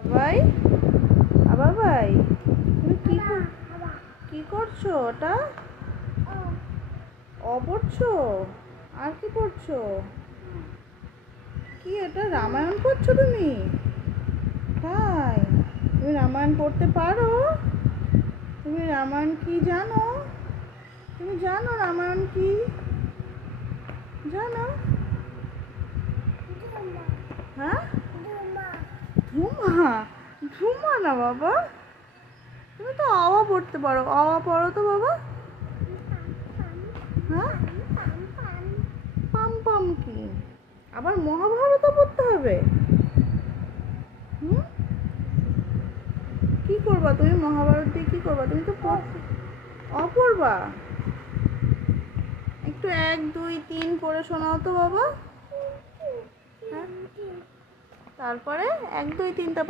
ভাই, আবার ভাই, তুমি কি করছো ওটা? পড়ছো? আর কি পড়ছো? কি এটা রামায়ণ পড়ছো তুমি? তাই? তুমি রামায়ণ পড়তে পারো? তুমি রামায়ণ কি জানো? তুমি জানো রামায়ণ কি? জানো? হ্যাঁ, ধুমা? ধুমা না বাবা, তুমি তো অ পড়তে পারো। পড়ো তো বাবা। হ্যাঁ, পাম পাম কি? আবার মহাভারত পড়তে হবে? হুম, কি করবা তুমি মহাভারত দিয়ে? কি করবা তুমি? তো পড়বা। একটু 1 2 3 পড়ে শোনাও তো বাবা। হ্যাঁ, তারপরে 1 2 3 তারপরে